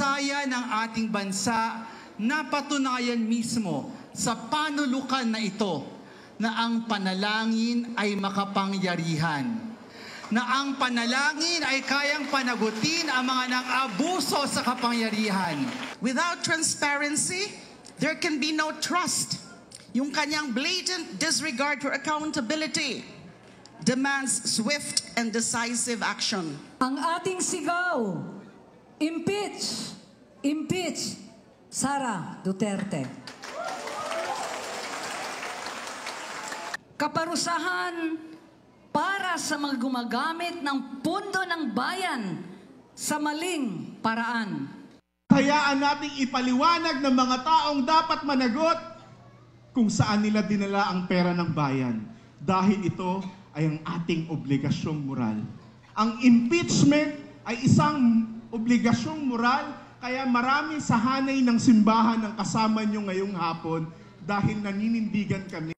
kasaysayan ng ating bansa, napatunayan mismo sa panulukan na ito na ang panalangin ay makapangyarihan, na ang panalangin ay kayang panagutin ang mga nang-abuso sa kapangyarihan. Without transparency, there can be no trust. Yung kanyang blatant disregard for accountability demands swift and decisive action. Ang ating sigaw, impeach! Impeach! Sara Duterte. Kaparusahan para sa mga gumagamit ng pundo ng bayan sa maling paraan. Hayaan nating ipaliwanag ng mga taong dapat managot kung saan nila dinala ang pera ng bayan. Dahil ito ay ang ating obligasyong moral. Ang impeachment ay isang obligasyong moral, kaya marami sa hanay ng simbahan ang kasama nyo ngayong hapon dahil naninindigan kami.